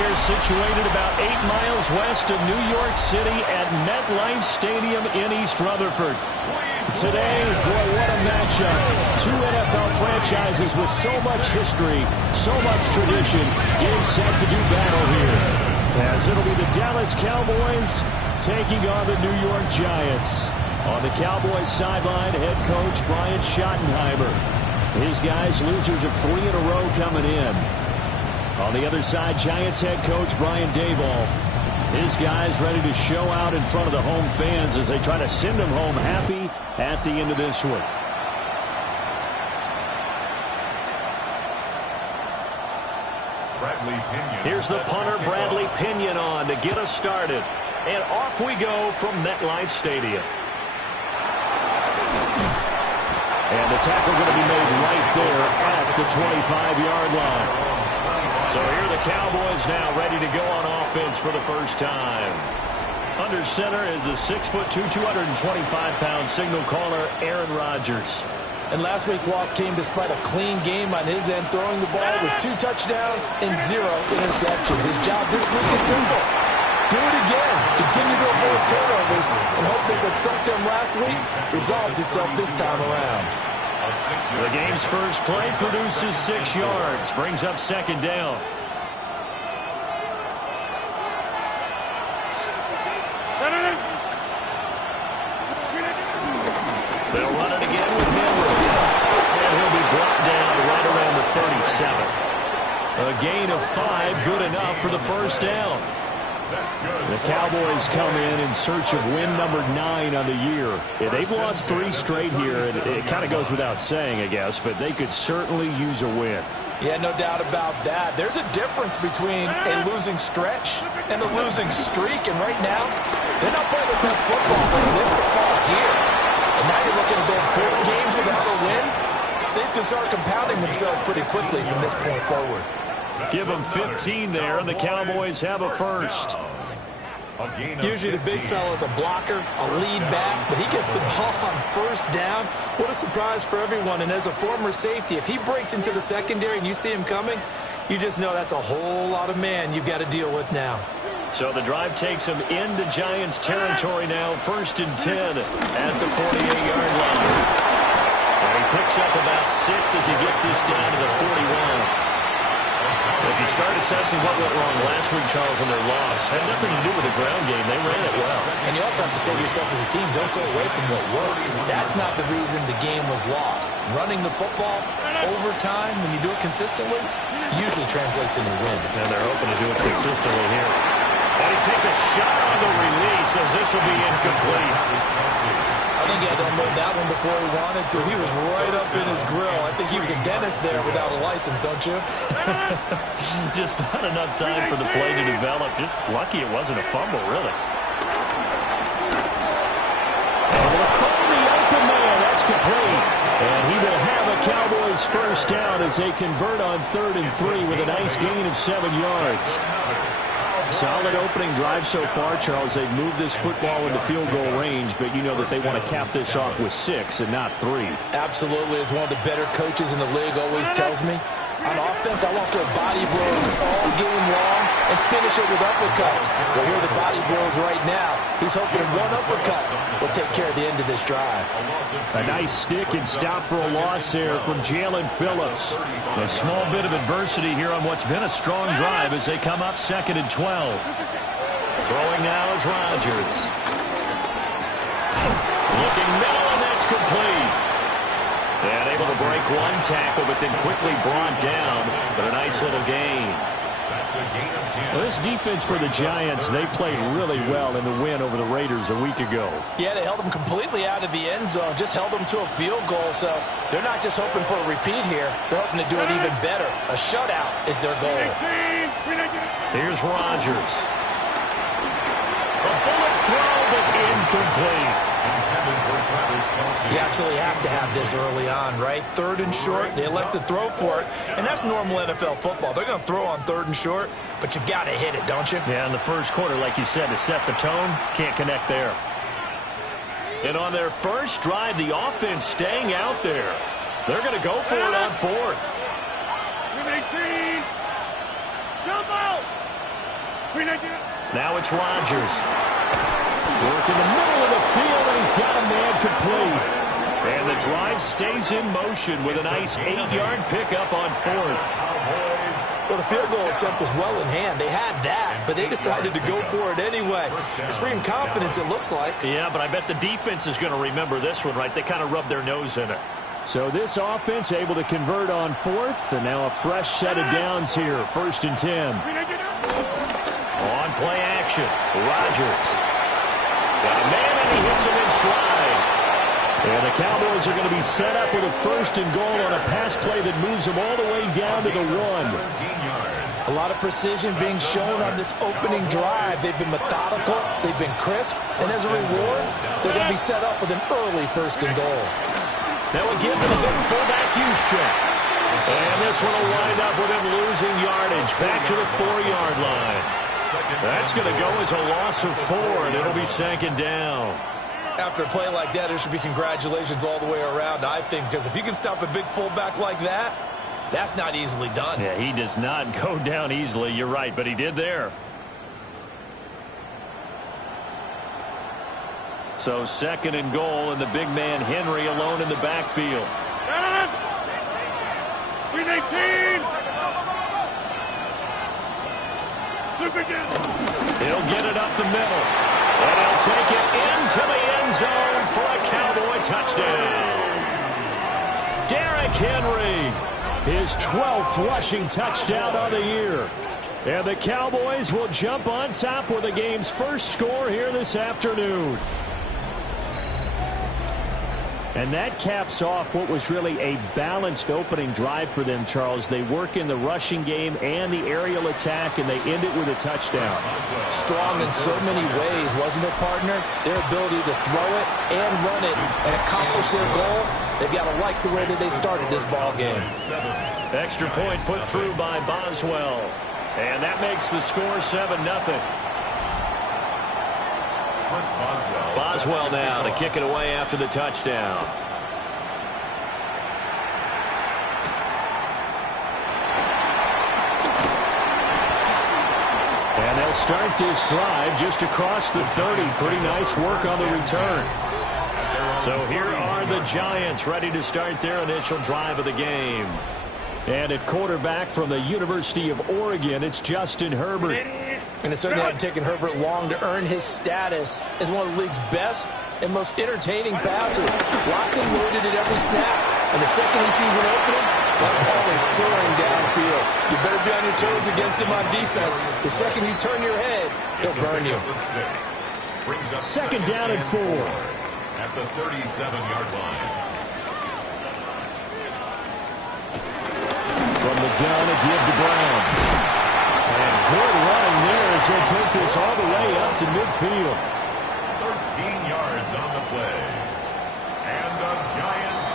We're situated about 8 miles west of New York City at MetLife Stadium in East Rutherford. Today, boy, what a matchup. Two NFL franchises with so much history, so much tradition, getting set to do battle here. As it'll be the Dallas Cowboys taking on the New York Giants. On the Cowboys sideline, head coach Brian Schottenheimer. His guys losers of 3 in a row coming in. On the other side, Giants head coach Brian Daboll. His guys ready to show out in front of the home fans as they try to send them home happy at the end of this one. Here's the punter, Bradley Pinion, on to get us started. And off we go from MetLife Stadium. And the tackle going to be made right there at the 25-yard line. So here are the Cowboys now ready to go on offense for the first time. Under center is a 6'2", 225-pound signal caller, Aaron Rodgers. And last week's loss came despite a clean game on his end, throwing the ball with 2 touchdowns and 0 interceptions. His job this week is simple. Do it again. Continue to avoid turnovers and hope that what sunk them last week resolves itself this time around. The game's first play produces 6 yards. Brings up second down. They'll run it again with Henry. And he'll be brought down right around the 37. A gain of 5, good enough for the first down. The Cowboys come in search of win number 9 on the year. Yeah, they've lost 3 straight here, and it kind of goes without saying, I guess, but they could certainly use a win. Yeah, no doubt about that. There's a difference between a losing stretch and a losing streak, and right now, they're not playing their best football, but they're the fall here. And now you're looking at going 4 games without a win. Things can start compounding themselves pretty quickly from this point forward. Give them 15 there, and the Cowboys have a first. Usually the big fella is a blocker, a lead back, but he gets the ball on first down. What a surprise for everyone. And as a former safety, if he breaks into the secondary and you see him coming, you just know that's a whole lot of man you've got to deal with now. So the drive takes him into Giants territory now, 1st and 10 at the 48-yard line. And he picks up about 6 as he gets this down to the 41. If you start assessing what went wrong last week, Charles, in their loss, had nothing to do with the ground game. They ran it well. And you also have to say to yourself as a team, don't go away from what worked. That's not the reason the game was lost. Running the football over time, when you do it consistently, usually translates into wins. And they're hoping to do it consistently here. And he takes a shot on the release as this will be incomplete. I think he had to unload that one before he wanted to. He was right up in his grill. I think he was a dentist there without a license, don't you? Just not enough time for the play to develop. Just lucky it wasn't a fumble, really. Able to find the open man. That's complete. And he will have a Cowboys first down as they convert on 3rd and 3 with a nice gain of 7 yards. Solid opening drive so far, Charles. They've moved this football into field goal range, but you know that they want to cap this off with 6 and not 3. Absolutely. As one of the better coaches in the league always tells me, on offense, I want their body blows all game long and finish it with uppercuts. Well, here are the body blows right now. He's hoping one uppercut will take care of the end of this drive. A nice stick and stop for a loss there from Jalen Phillips. A small bit of adversity here on what's been a strong drive as they come up 2nd and 12. Throwing now is Rodgers. Looking middle, and that's complete. And able to break one tackle, but then quickly brought down. But a nice little gain. Well, this defense for the Giants, they played really well in the win over the Raiders a week ago. Yeah, they held them completely out of the end zone, just held them to a field goal. So they're not just hoping for a repeat here. They're hoping to do it even better. A shutout is their goal. Here's Rodgers. A bullet throw, but incomplete. You absolutely have to have this early on, right? 3rd and short, they elect to throw for it, and that's normal NFL football. They're going to throw on 3rd and short, but you've got to hit it, don't you? Yeah, in the first quarter, like you said, to set the tone, can't connect there. And on their first drive, the offense staying out there. They're going to go for it on 4th. Now it's Rodgers. Working the middle of the field, and he's got a man complete. And the drive stays in motion with a nice 8-yard pickup on 4th. Well, the field goal attempt was well in hand. They had that, but they decided to go for it anyway. Extreme confidence, it looks like. Yeah, but I bet the defense is going to remember this one, right? They kind of rubbed their nose in it. So this offense able to convert on 4th, and now a fresh set of downs here, 1st and 10. On play action, Rodgers. Got a man, and he hits him in stride. And the Cowboys are going to be set up with a 1st and goal on a pass play that moves them all the way down to the 1. A lot of precision being shown on this opening drive. They've been methodical, they've been crisp, and as a reward, they're going to be set up with an early 1st and goal. That will give them a big fullback use check. And this one will wind up with him losing yardage back to the 4-yard line. That's going to go as a loss of 4, and it'll be 2nd down. After a play like that, there should be congratulations all the way around, I think, because if you can stop a big fullback like that, that's not easily done. Yeah, he does not go down easily. You're right, but he did there. So 2nd and goal, and the big man Henry alone in the backfield. He'll get it up the middle, and he'll take it into the end zone for a Cowboy touchdown. Derrick Henry, his 12th rushing touchdown of the year. And the Cowboys will jump on top with the game's first score here this afternoon. And that caps off what was really a balanced opening drive for them, Charles. They work in the rushing game and the aerial attack, and they end it with a touchdown. Strong in so many ways, wasn't it, partner? Their ability to throw it and run it and accomplish their goal, they've got to like the way that they started this ball game. Extra point put through by Boswell. And that makes the score 7-0. Boswell now to kick it away after the touchdown. And they'll start this drive just across the 30. Pretty nice work on the return. So here are the Giants ready to start their initial drive of the game. And at quarterback from the University of Oregon, it's Justin Herbert. And it certainly hadn't taken Herbert long to earn his status as one of the league's best and most entertaining passers. Locked and loaded at every snap. And the second he sees an opening, that ball is soaring downfield. You better be on your toes against him on defense. The second you turn your head, he'll burn you. 2nd down and 4. At the 37-yard line. From the gun, a give to Brown. And good running there as he'll take this all the way up to midfield. 13 yards on the play. And the Giants.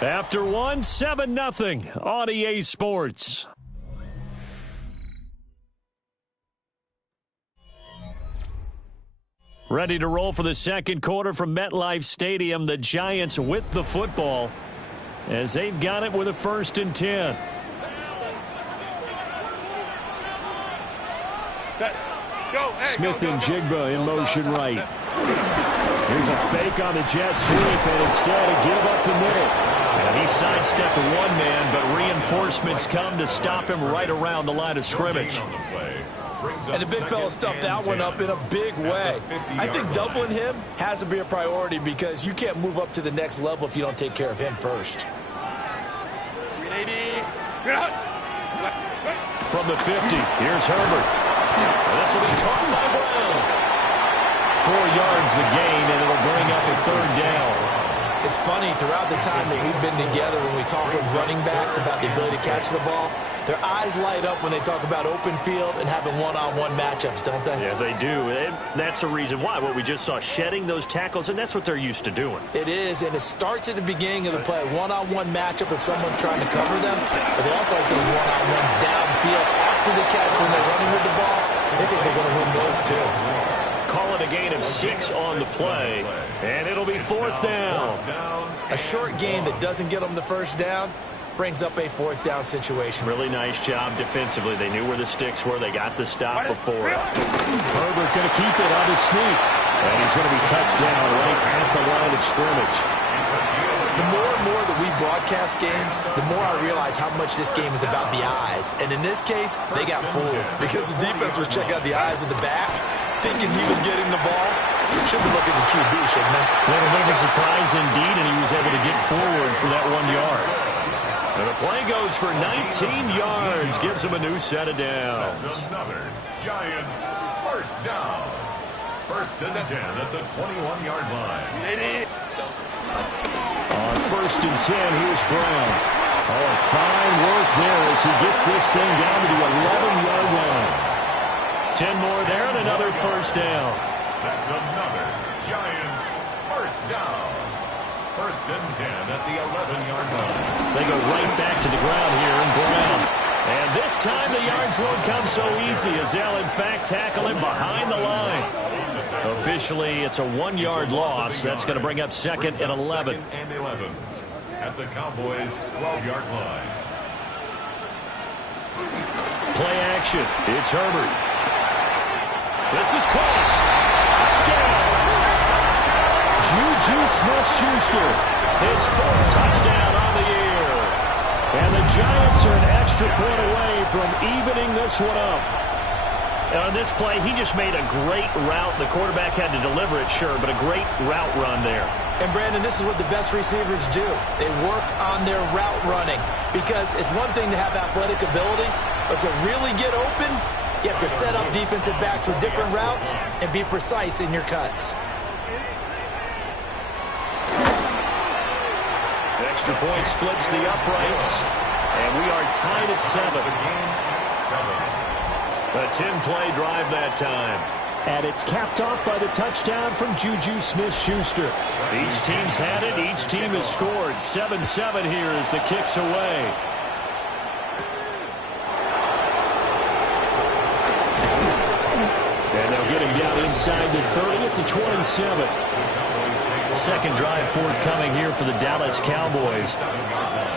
After 7-0 on EA Sports. Ready to roll for the second quarter from MetLife Stadium. The Giants with the football as they've got it with a 1st and 10. Smith and Jigba in motion right. Here's a fake on the jet sweep, and instead a give up the middle. And he sidestepped one man, but reinforcements come to stop him right around the line of scrimmage. And the big fella stuffed that one up in a big way. I think doubling him has to be a priority because you can't move up to the next level if you don't take care of him first. From the 50, here's Herbert. This will be caught by Brown. 4 yards the gain, and it'll bring up a 3rd down. It's funny, throughout the time that we've been together, when we talk with running backs about the ability to catch the ball, their eyes light up when they talk about open field and having one-on-one matchups, don't they? Yeah, they do. And that's the reason why. What we just saw, shedding those tackles, and that's what they're used to doing. It is, and it starts at the beginning of the play. One-on-one matchup if someone's trying to cover them, but they also like those one-on-ones downfield after the catch when they're running with the ball. They think they're going to win those, too. Call it a gain of 6 on the play, and it'll be 4th down. A short gain that doesn't get them the 1st down brings up a 4th down situation. Really nice job defensively. They knew where the sticks were. They got the stop before it. Herbert going to keep it on his sneak. And he's going to be touched down right at the line of scrimmage. The more and more that we broadcast games, the more I realize how much this game is about the eyes. And in this case, they got fooled because the defense was checking out the eyes of the back, thinking he was getting the ball. Should be looking at the QB, shouldn't they? A little bit of a surprise indeed, and he was able to get forward for that 1 yard. And the play goes for 19 yards, gives him a new set of downs. That's another Giants first down. 1st and 10 at the 21-yard line. On 1st and 10, here's Brown. Oh, fine work there as he gets this thing down to the 11-yard line. 10 more there and another first down. That's another Giants first down. 1st and 10 at the 11-yard line. They go right back to the ground here, and Brown. And this time the yards won't come so easy as they'll, in fact, tackle him behind the line. Officially, it's a 1-yard loss. That's going to bring up 2nd and 11. 2nd and 11 at the Cowboys' 12-yard line. Play action. It's Herbert. This is caught. Touchdown. Juju Smith-Schuster, his 4th touchdown on the year. And the Giants are an extra point away from evening this one up. On this play, he just made a great route. The quarterback had to deliver it, sure, but a great route run there. And, Brandon, this is what the best receivers do. They work on their route running because it's one thing to have athletic ability, but to really get open, you have to set up defensive backs with different routes and be precise in your cuts. Extra point splits the uprights, and we are tied at 7. A 10-play drive that time. And it's capped off by the touchdown from Juju Smith-Schuster. Each team's had it. Each team has scored. 7-7 here as the kick's away. And they'll get him down inside the 30 at the 27. Second drive forthcoming here for the Dallas Cowboys.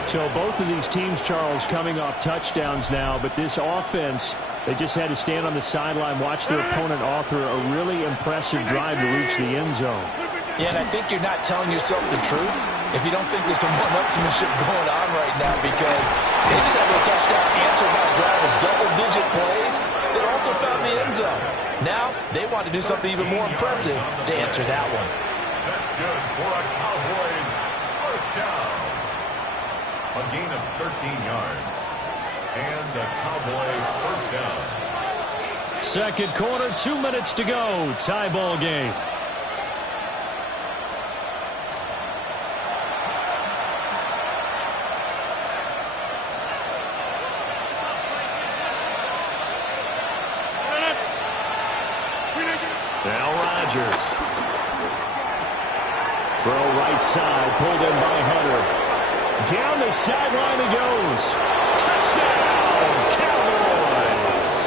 So both of these teams, Charles, coming off touchdowns now, but this offense, they just had to stand on the sideline, watch their opponent author a really impressive drive to reach the end zone. Yeah, and I think you're not telling yourself the truth if you don't think there's some one-upsmanship going on right now, because they just had their touchdown answered by a drive of double-digit plays that also found the end zone. Now they want to do something even more impressive to answer that one. That's good for a Cowboys first down. A gain of 13 yards. And the Cowboys first down. Second quarter, 2 minutes to go. Tie ball game. Now Rodgers. Throw right side, pulled in by Hunter. Down the sideline he goes. Touchdown, Cowboys.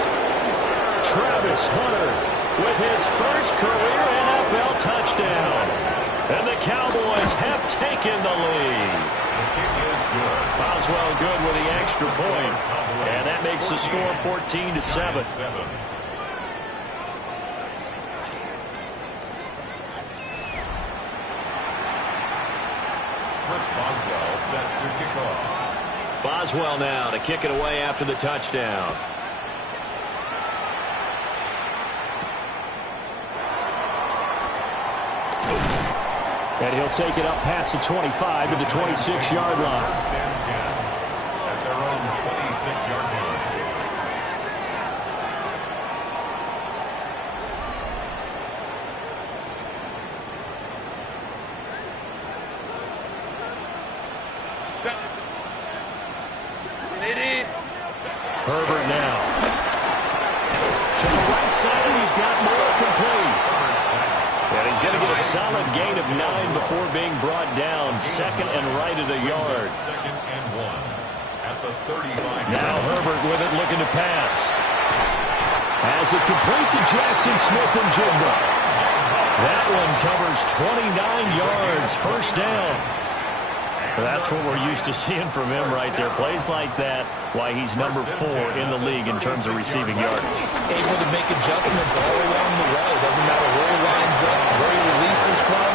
Travis Hunter with his first career NFL touchdown. And the Cowboys have taken the lead. The kick is good. Boswell good with the extra point. And that makes the score 14-7. Boswell set to kick off. Boswell now to kick it away after the touchdown. And he'll take it up past the 25 to the 26-yard line. First and 10 at their own 26-yard line. Herbert now. To the right side, and he's got more complete. And he's going to get a solid gain of 9 before being brought down. Second and right at a yard. Second and 1 at the 35. Now Herbert with it, looking to pass. Has it complete to Jackson Smith and Jigba. That one covers 29 yards. First down. That's what we're used to seeing from him right there. Plays like that, why he's number 4 in the league in terms of receiving yardage. Able to make adjustments all along the way. Doesn't matter where he lines up, where he releases from.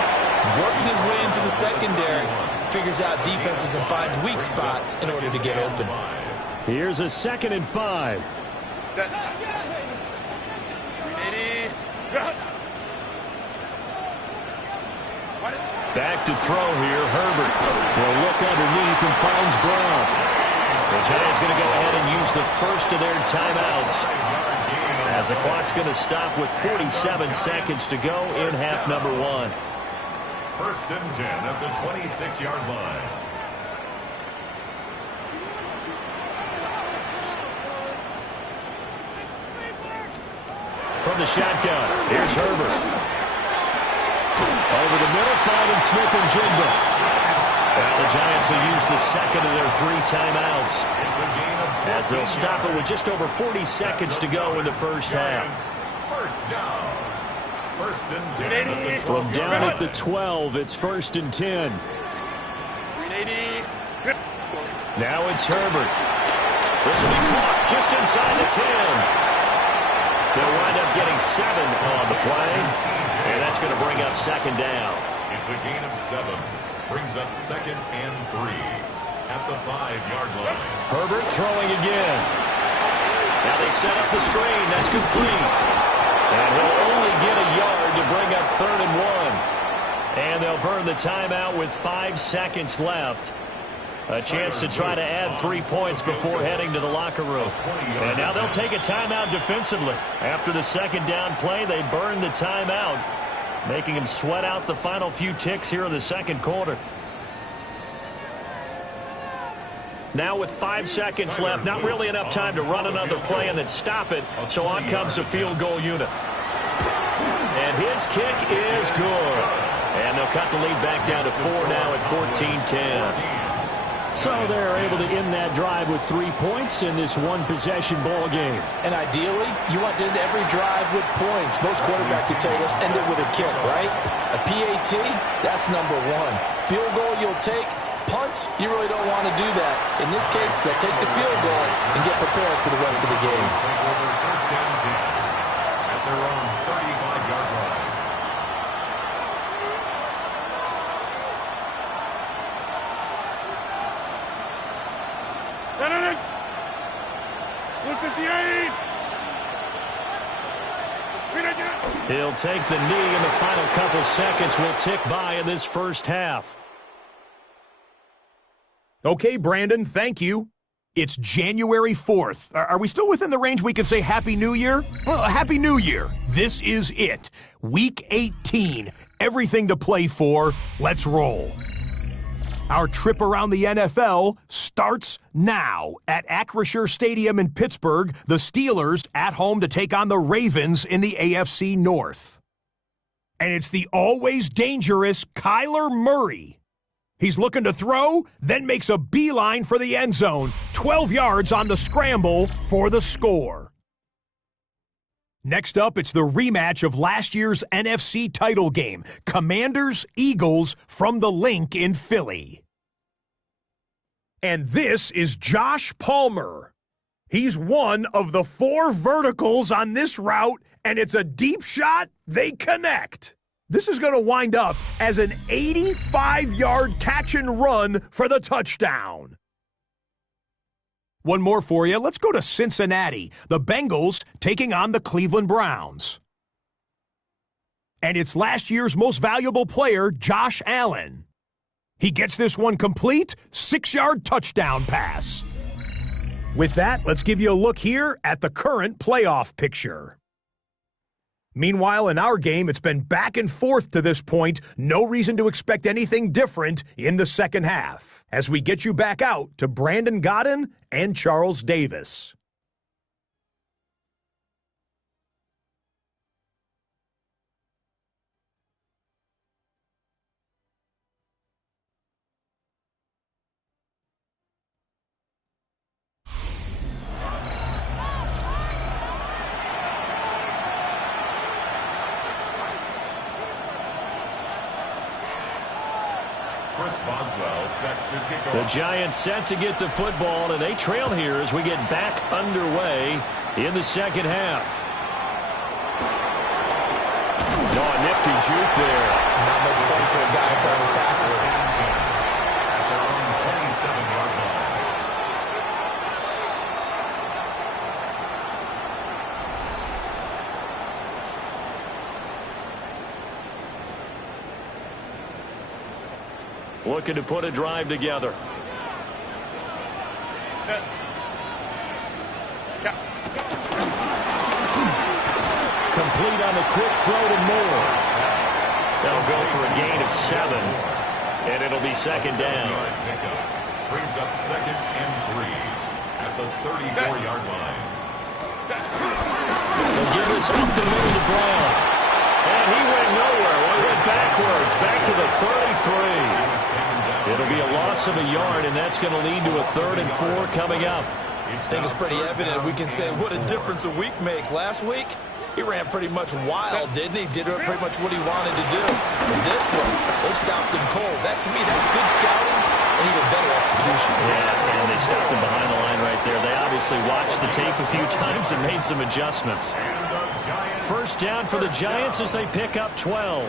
Working his way into the secondary. Figures out defenses and finds weak spots in order to get open. Here's a 2nd and 5. Back to throw here. Herbert will look underneath and finds Brown. The Giants going to go ahead and use the first of their timeouts, as the clock's going to stop with 47 seconds to go in half number 1. 1st and 10 at the 26-yard line. From the shotgun, here's Herbert. Over the middle, finding Smith and Jigba. Now the Giants will use the 2nd of their 3 timeouts, as they'll stop it with just over 40 seconds to go in the first half. First down. 1st and 10. From down at the 12, it's 1st and 10. Now it's Herbert. This will be caught just inside the 10. They'll wind up getting 7 on the play, and that's going to bring up 2nd down. It's a gain of 7. Brings up 2nd and 3 at the 5-yard line. Herbert throwing again. Now they set up the screen. That's complete. And he'll only get a yard to bring up 3rd and 1. And they'll burn the timeout with 5 seconds left. A chance to try to add 3 points before heading to the locker room. And now they'll take a timeout defensively. After the 2nd down play, they burn the timeout, making them sweat out the final few ticks here in the 2nd quarter. Now with 5 seconds left, not really enough time to run another play and then stop it, so on comes the field goal unit. And his kick is good. And they'll cut the lead back down to 4 now at 14-10. So they're able to end that drive with 3 points in this one-possession ball game. And ideally, you want to end every drive with points. Most quarterbacks would tell us end it with a kick, right? A PAT, that's number 1. Field goal you'll take. Punts, you really don't want to do that. In this case, they'll take the field goal and get prepared for the rest of the game. First down 10 at their own 35-yard line. He'll take the knee, and the final couple seconds will tick by in this first half. Okay, Brandon, thank you. It's January 4th. Are we still within the range we can say Happy New Year? Well, Happy New Year. This is it. Week 18. Everything to play for. Let's roll. Our trip around the NFL starts now. At Acrisure Stadium in Pittsburgh, the Steelers at home to take on the Ravens in the AFC North. And it's the always dangerous Kyler Murray. He's looking to throw, then makes a beeline for the end zone. 12 yards on the scramble for the score. Next up, it's the rematch of last year's NFC title game. Commanders-Eagles from the Link in Philly. And this is Josh Palmer. He's one of the 4 verticals on this route, and it's a deep shot. They connect. This is going to wind up as an 85-yard catch and run for the touchdown. One more for you. Let's go to Cincinnati. The Bengals taking on the Cleveland Browns. And it's last year's most valuable player, Josh Allen. He gets this one complete, 6-yard touchdown pass. With that, let's give you a look here at the current playoff picture. Meanwhile, in our game, it's been back and forth to this point. No reason to expect anything different in the second half, as we get you back out to Brandon Godden and Charles Davis. Boswell set to kick off. The Giants set to get the football, and they trail here as we get back underway in the second half. No, a nifty juke there. Not much fun for a guy trying to tackle it. At their own 27-yard line. Looking to put a drive together. Complete on the quick throw to Moore. That'll go for a gain of 7, and it'll be second down. Brings up 2nd and 3 at the 34-yard line. They'll give this up the middle to Brown. And he went nowhere. Well, he went backwards, back to the 33. It'll be a loss of a yard, and that's going to lead to a 3rd and 4 coming up. I think it's pretty evident. We can say what a difference a week makes. Last week, he ran pretty much wild, didn't he? Did pretty much what he wanted to do. But this one, they stopped him cold. That, to me, that's good scouting and even better execution. Yeah, and they stopped him behind the line right there. They obviously watched the tape a few times and made some adjustments. First down for the Giants as they pick up 12.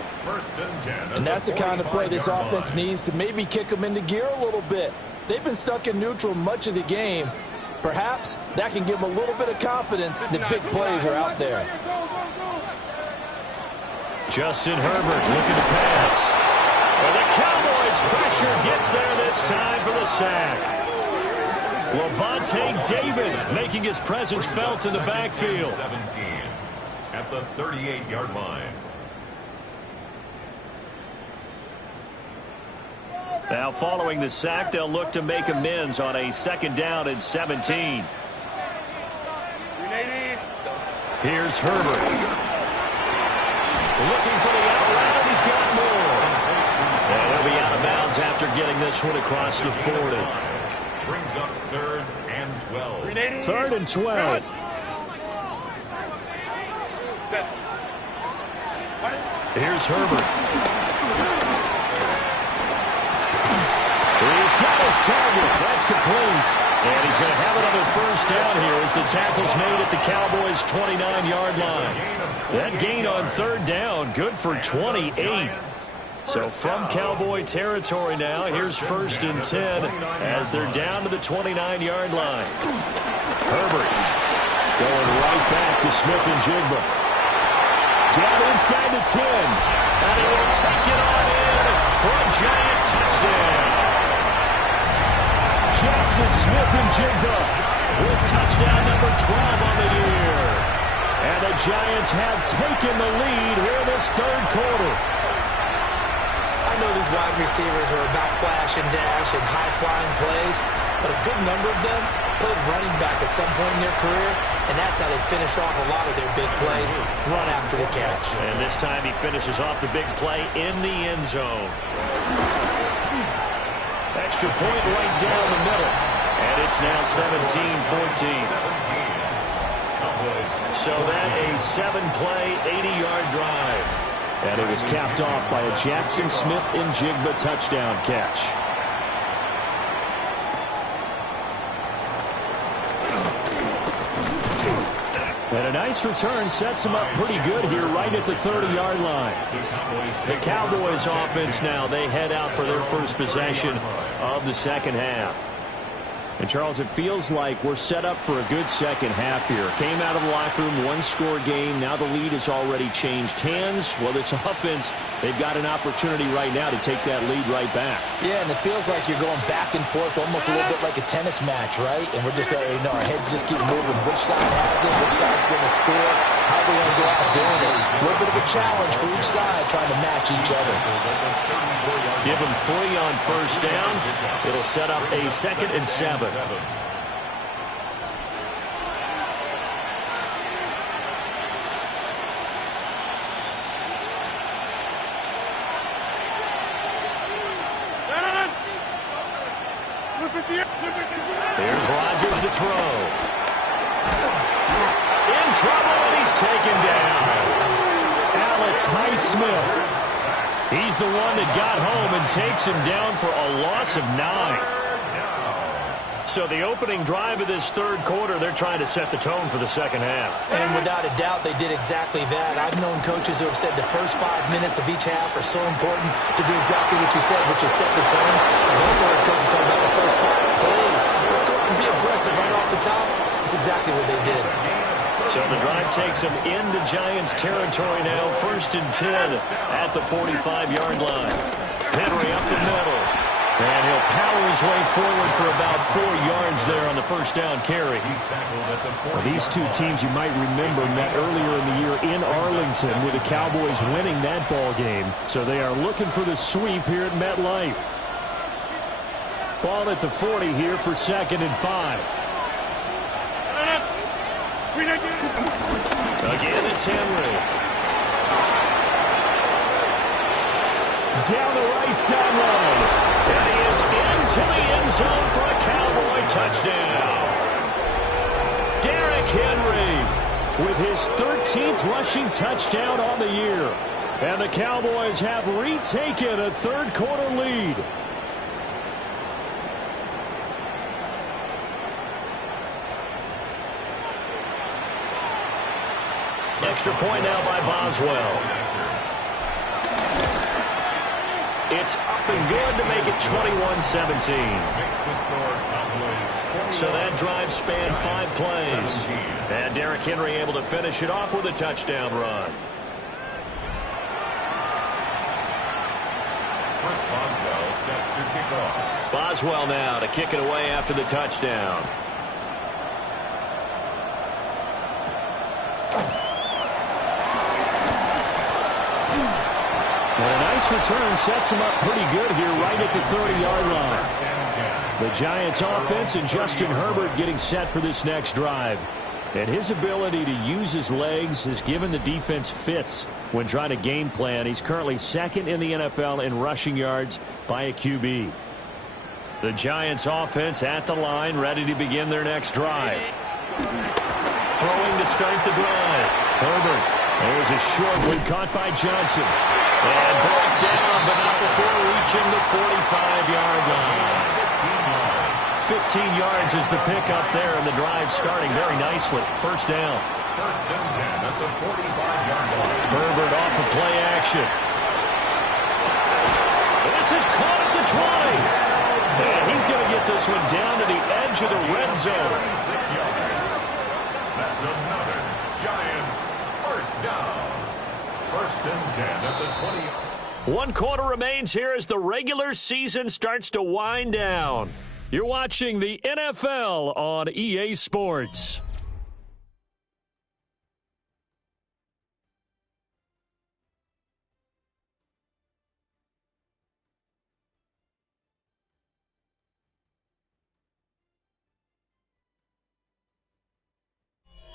And that's the kind of play this offense needs to maybe kick them into gear a little bit. They've been stuck in neutral much of the game. Perhaps that can give them a little bit of confidence that big plays are out there. Justin Herbert looking to pass. And the Cowboys pressure gets there this time for the sack. Levante David making his presence felt in the backfield. 17 at the 38-yard line. Now following the sack, they'll look to make amends on a 2nd down and 17. Here's Herbert. Looking for the out route. He's got more. And he'll be out of bounds after getting this one across the 40. Brings up 3rd and 12. 3rd and 12. Here's Herbert. He's got his target. That's complete. And he's going to have another first down here as the tackle's made at the Cowboys' 29-yard line. That gain on 3rd down, good for 28. So from Cowboy territory now, here's 1st and 10 as they're down to the 29-yard line. Herbert going right back to Smith and Jigba. Down inside the 10. And he will take it on in for a Giant touchdown. Jackson Smith and Jigba with touchdown number 12 on the year. And the Giants have taken the lead here in this 3rd quarter. I know these wide receivers are about flash and dash and high-flying plays, but a good number of them played running back at some point in their career, and that's how they finish off a lot of their big plays, run after the catch. And this time he finishes off the big play in the end zone. Extra point right down the middle, and it's now 17-14. So that a 7-play, 80-yard drive. And it was capped off by a Jackson Smith and Jigba touchdown catch. And a nice return sets him up pretty good here right at the 30-yard line. The Cowboys offense now, they head out for their first possession of the second half. And, Charles, it feels like we're set up for a good second half here. Came out of the locker room, one-score game. Now the lead has already changed hands. Well, this offense, they've got an opportunity right now to take that lead right back. Yeah, and it feels like you're going back and forth almost a little bit like a tennis match, right? And we're just, our heads just keep moving. Which side has it? Which side's going to score? How are we going to go out doing it? A little bit of a challenge for each side trying to match each other. Give them 3 on first down. It'll set up a 2nd and 7. Here's Rodgers to throw. In trouble, and he's taken down. Alex Highsmith He's the one that got home and takes him down for a loss of 9. So the opening drive of this third quarter, they're trying to set the tone for the second half. And without a doubt, they did exactly that. I've known coaches who have said the first 5 minutes of each half are so important to do exactly what you said, which is set the tone. I've also heard coaches talk about the first 5 plays. Let's go out and be aggressive right off the top. That's exactly what they did. So the drive takes him into Giants territory now, 1st and 10 at the 45-yard line. Henry up the middle. And he'll power his way forward for about 4 yards there on the first down carry. These two teams, you might remember, met earlier in the year in Arlington with the Cowboys winning that ball game. So they are looking for the sweep here at MetLife. Ball at the 40 here for 2nd and 5. Again, it's Henry. Down the right sideline. And he is into the end zone for a Cowboy touchdown. Derrick Henry with his 13th rushing touchdown on the year. And the Cowboys have retaken a third quarter lead. Extra point now by Boswell. It's up and good to make it 21-17. So that drive spanned 5 plays. And Derrick Henry able to finish it off with a touchdown run. First Boswell set to kick off. Boswell now to kick it away after the touchdown. And a nice return sets him up pretty good here right at the 30-yard line. The Giants offense and Justin Herbert getting set for this next drive. And his ability to use his legs has given the defense fits when trying to game plan. He's currently 2nd in the NFL in rushing yards by a QB. The Giants offense at the line, ready to begin their next drive. Throwing to start the drive. Herbert. There's a short one caught by Johnson. And brought down, but not before reaching the 45-yard line. 15 yards is the pickup there, and the drive starting very nicely. First down. First and 10 at the 45-yard line. Herbert off of play action. This is caught at the 20. And he's going to get this one down to the edge of the red zone. 36 yards. That's another Giants first down. First and 10 at the 20. 1 quarter remains here as the regular season starts to wind down. You're watching the NFL on EA Sports.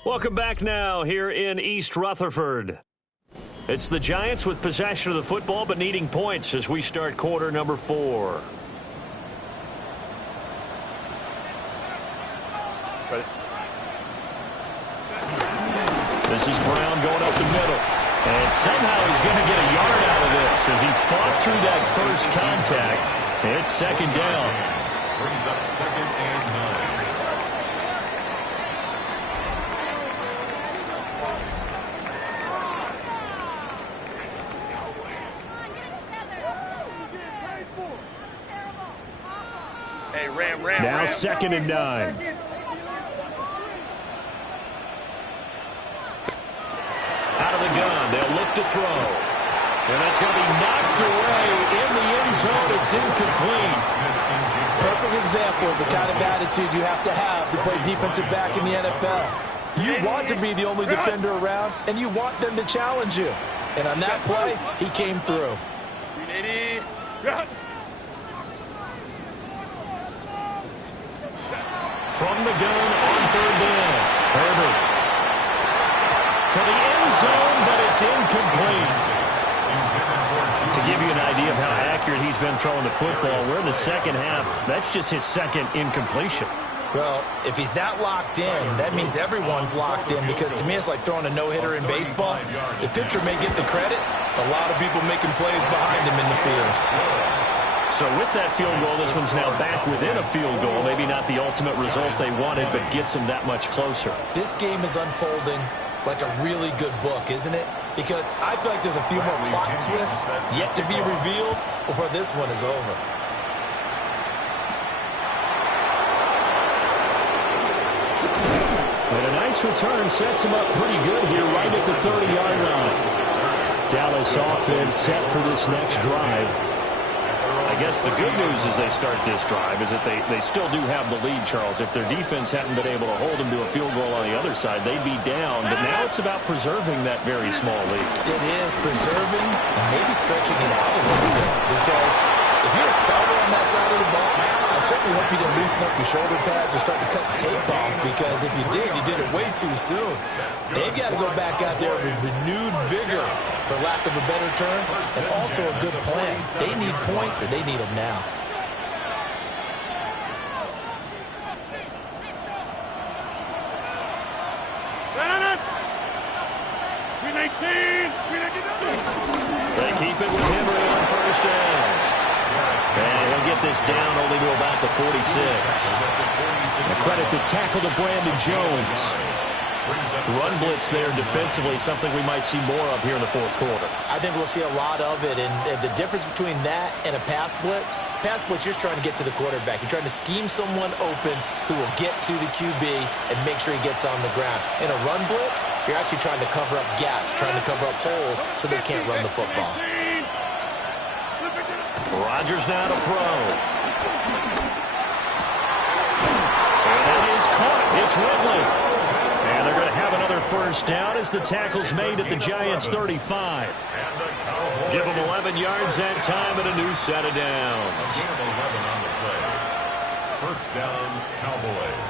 Welcome back now here in East Rutherford. It's the Giants with possession of the football but needing points as we start quarter number 4. This is Brown going up the middle. And somehow he's going to get a yard out of this as he fought through that first contact. It's second down. Brings up 2nd and 9. Now 2nd and 9. Out of the gun, they'll look to throw. And that's going to be knocked away in the end zone. It's incomplete. Perfect example of the kind of attitude you have to play defensive back in the NFL. You want to be the only defender around, and you want them to challenge you. And on that play, he came through. From the gun on 3rd down. Herbert to the end zone, but it's incomplete. To give you an idea of how accurate he's been throwing the football, we're in the second half. That's just his 2nd incompletion. Well, if he's that locked in, that means everyone's locked in, because to me it's like throwing a no-hitter in baseball. The pitcher may get the credit, A lot of people making plays behind him in the field. So with that field goal, this one's now back within a field goal. Maybe not the ultimate result they wanted, but gets them that much closer. This game is unfolding like a really good book, isn't it? Because I feel like there's a few more plot twists yet to be revealed before this one is over. And a nice return sets him up pretty good here right at the 30-yard line. Dallas offense set for this next drive. I guess the good news as they start this drive is that they still do have the lead, Charles. If their defense hadn't been able to hold them to a field goal on the other side, they'd be down. But now it's about preserving that very small lead. It is preserving and maybe stretching it out a little bit. Because if you're a starter on that side of the ball, I certainly hope you didn't loosen up your shoulder pads or start to cut the tape off. Because if you did it way too soon. They've got to go back out there with renewed vigor, for lack of a better term, and also a good plan. They need points, and they need them now. They keep it with Henry on first down. And he'll get this down only to about the 46. A credit the tackle to Brandon Jones. Run blitz there defensively, something we might see more of here in the fourth quarter. I think we'll see a lot of it, and the difference between that and a pass blitz, you're trying to get to the quarterback. You're trying to scheme someone open who will get to the QB and make sure he gets on the ground. In a run blitz, you're actually trying to cover up gaps, trying to cover up holes so they can't run the football. Rodgers now to throw. And that is caught. It's Ridley. And they're going to have another first down as the tackle's made at the Giants' 35. Give them 11 yards that time and a new set of downs. A gain of 11 on the play. First down, Cowboys.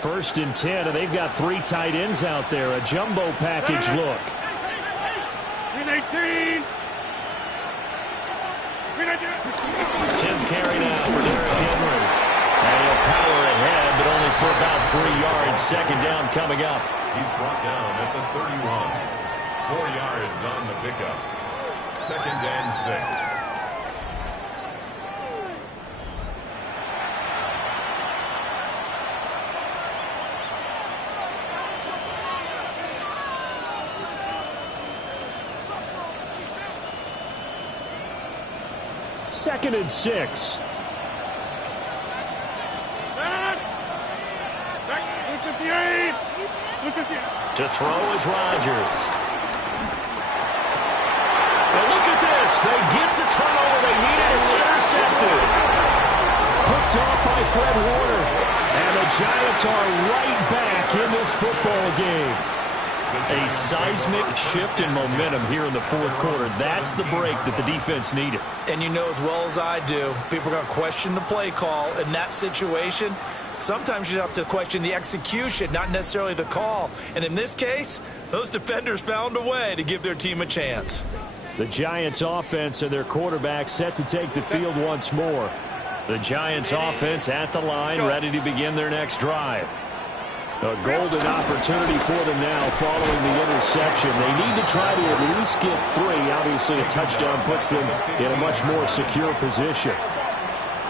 First and 10, and they've got 3 tight ends out there. A jumbo package look. 10th carry now for Derrick Henry. And he'll power ahead, but only for about 3 yards. Second down coming up. He's brought down at the 31. 4 yards on the pickup. Second and 6. Second and 6. To throw is Rodgers. And look at this. They get the turnover they needed. It's intercepted. Picked off by Fred Warner. And the Giants are right back in this football game. A seismic shift in momentum here in the fourth quarter. That's the break that the defense needed. And you know as well as I do, people are going to question the play call in that situation. Sometimes you have to question the execution, not necessarily the call. And in this case, those defenders found a way to give their team a chance. The Giants offense and their quarterback set to take the field once more. The Giants offense at the line, ready to begin their next drive. A golden opportunity for them now following the interception. They need to try to at least get 3. Obviously, a touchdown puts them in a much more secure position.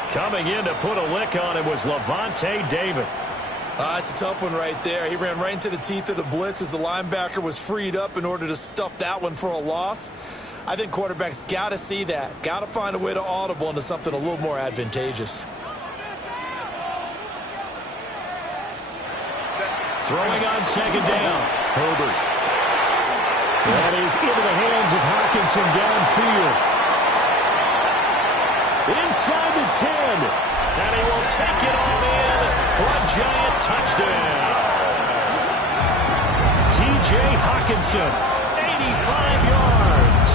Coming in to put a lick on it was Levante David. It's a tough one right there. He ran right into the teeth of the blitz as the linebacker was freed up in order to stuff that one for a loss. I think quarterbacks got to see that. Got to find a way to audible into something a little more advantageous. Throwing on second down. Herbert. That is into the hands of Hockenson downfield. Inside the 10. And he will take it on in for a Giant touchdown. T.J. Hockenson, 85 yards.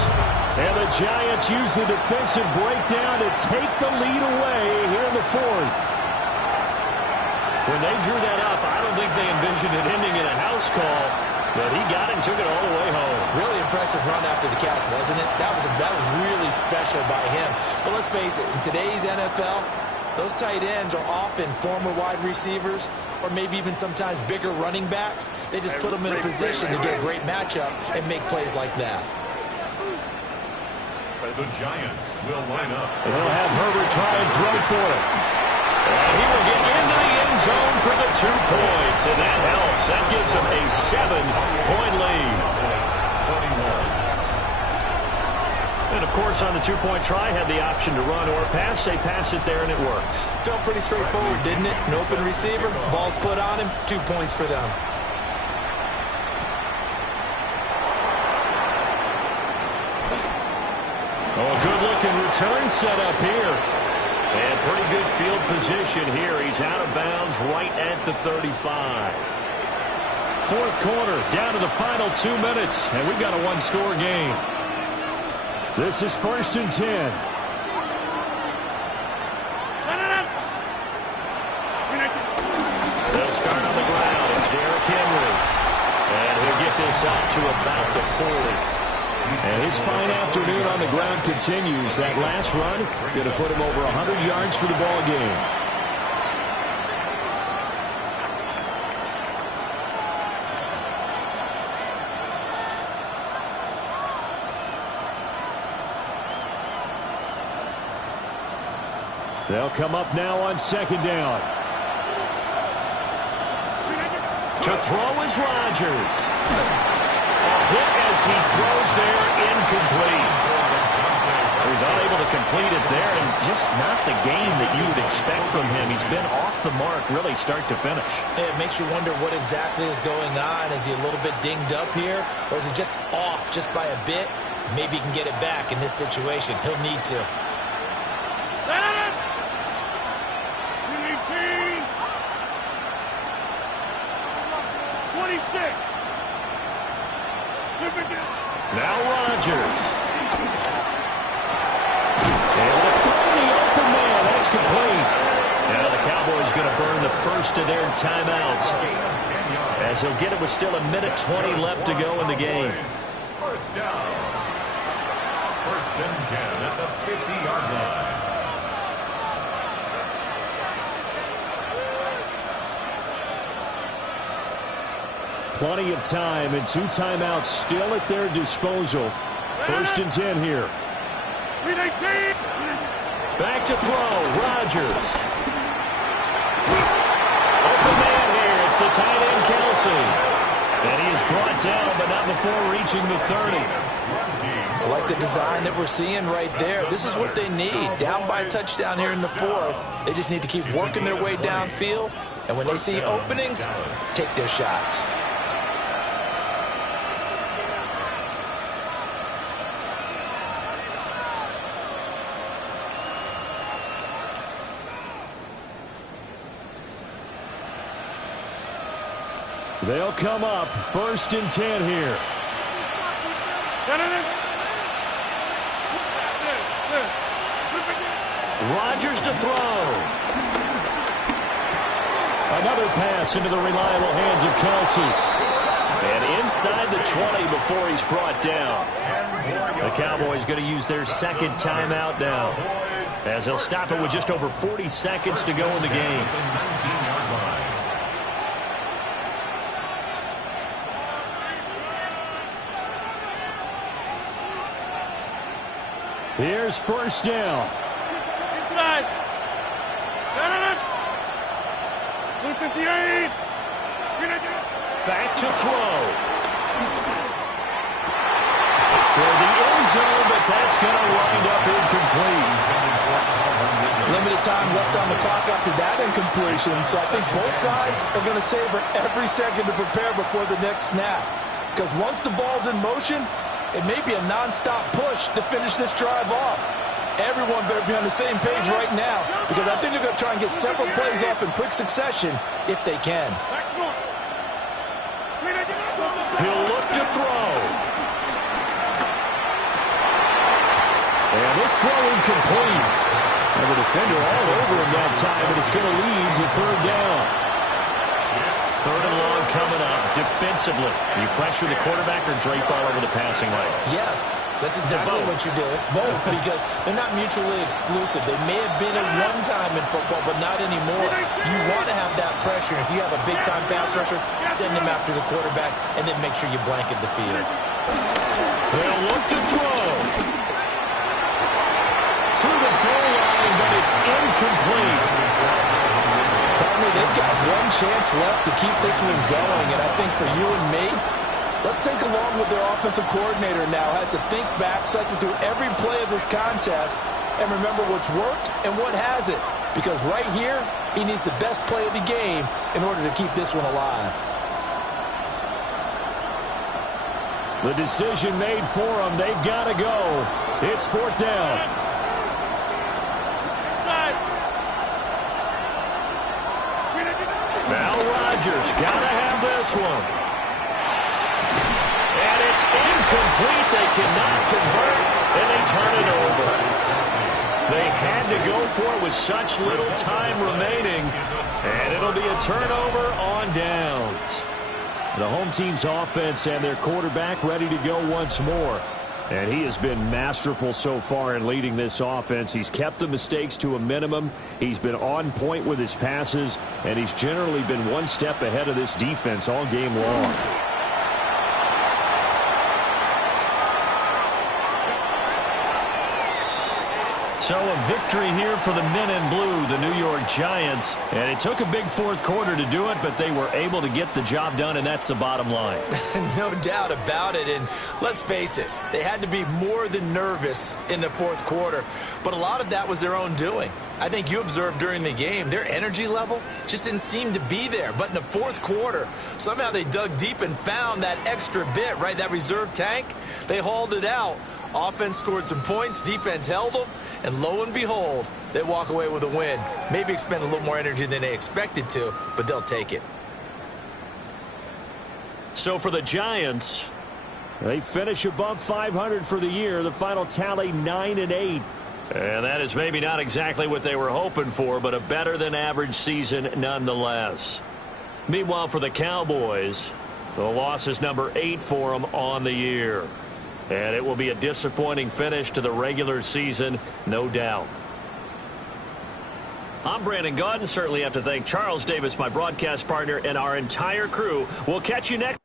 And the Giants use the defensive breakdown to take the lead away here in the fourth. When they drew that up, I don't think they envisioned it ending in a house call. But he got it and took it all the way home. Really impressive run after the catch, wasn't it? That was really special by him. But let's face it, in today's NFL, those tight ends are often former wide receivers or maybe even sometimes bigger running backs. They just put them in a position to get a great matchup and make plays like that. The Giants will line up. They'll have Herbert try and throw for it. And he will get into the end zone for the 2 points, and that helps. That gives him a 7-point lead. And, of course, on the 2-point try, had the option to run or pass. They pass it there, and it works. Felt pretty straightforward, didn't it? An open receiver, ball's put on him, 2 points for them. Oh, good-looking return set up here. And pretty good field position here. He's out of bounds right at the 35. Fourth quarter, down to the final 2 minutes, and we've got a 1-score game. This is 1st and 10. They'll start on the ground. It's Derrick Henry. And he'll get this out to about the 40. And his fine afternoon on the ground continues. That last run going to put him over 100 yards for the ball game. They'll come up now on 2nd down. To throw is Rodgers. Hit as he throws there, incomplete. He's unable to complete it there, and just not the game that you would expect from him. He's been off the mark really start to finish. It makes you wonder what exactly is going on. Is he a little bit dinged up here, or is he just off just by a bit? Maybe he can get it back in this situation. He'll need to. 26. Now Rodgers. Able to find the open man. That's complete. Now the Cowboys going to burn the first of their timeouts, as he'll get it with still 1:20 left to go in the game. First down. 1st and 10 at the 50-yard line. Plenty of time and 2 timeouts still at their disposal. 1st and 10 here. Back to throw. Rodgers. Open man here. It's the tight end, Kelsey. And he is brought down, but not before reaching the 30. I like the design that we're seeing right there. This is what they need. Down by a touchdown here in the 4th. They just need to keep working their way downfield. And when they see openings, take their shots. They'll come up 1st and 10 here. Rodgers to throw. Another pass into the reliable hands of Kelsey. And inside the 20 before he's brought down. The Cowboys going to use their 2nd timeout now, as they'll stop it with just over 40 seconds to go in the game. Here's 1st down. Inside. 158. Back to throw. For the end zone, but that's going to wind up incomplete. Limited time left on the clock after that incompletion, so I think both sides are going to savor every second to prepare before the next snap. Because once the ball's in motion, it may be a non-stop push to finish this drive off. Everyone better be on the same page right now, because I think they're going to try and get several plays off in quick succession if they can. He'll look to throw. And this throw incomplete. And the defender all over him that time, and it's going to lead to 3rd down. 3rd and long coming up. defensively? You pressure the quarterback or drape all over the passing lane? Yes, that's exactly what you do. It's both because they're not mutually exclusive. They may have been at one time in football, but not anymore. You want to have that pressure. If you have a big-time pass rusher, send him after the quarterback, and then make sure you blanket the field. They'll look to throw. To the goal line, but it's incomplete. Partner, they've got one chance left to keep this one going, and I think for you and me, let's think along with their offensive coordinator now. Has to think back, cycle through every play of this contest, and remember what's worked and what hasn't. Because right here, he needs the best play of the game in order to keep this one alive. The decision made for them. They've got to go. It's 4th down. Now Rodgers got to have this one. And it's incomplete. They cannot convert, and they turn it over. They had to go for it with such little time remaining, and it'll be a turnover on downs. The home team's offense and their quarterback ready to go once more. And he has been masterful so far in leading this offense. He's kept the mistakes to a minimum. He's been on point with his passes, and he's generally been one step ahead of this defense all game long. So a victory here for the men in blue, the New York Giants. And it took a big fourth quarter to do it, but they were able to get the job done, and that's the bottom line. No doubt about it. And let's face it, they had to be more than nervous in the fourth quarter. But a lot of that was their own doing. I think you observed during the game, their energy level just didn't seem to be there. But in the fourth quarter, somehow they dug deep and found that extra bit, right? That reserve tank. They hauled it out. Offense scored some points. Defense held them. And lo and behold, they walk away with a win. Maybe expend a little more energy than they expected to, but they'll take it. So for the Giants, they finish above 500 for the year. The final tally 9-8. And that is maybe not exactly what they were hoping for, but a better than average season nonetheless. Meanwhile, for the Cowboys, the loss is number 8 for them on the year. And it will be a disappointing finish to the regular season, no doubt. I'm Brandon Gaudin. Certainly have to thank Charles Davis, my broadcast partner, and our entire crew. We'll catch you next.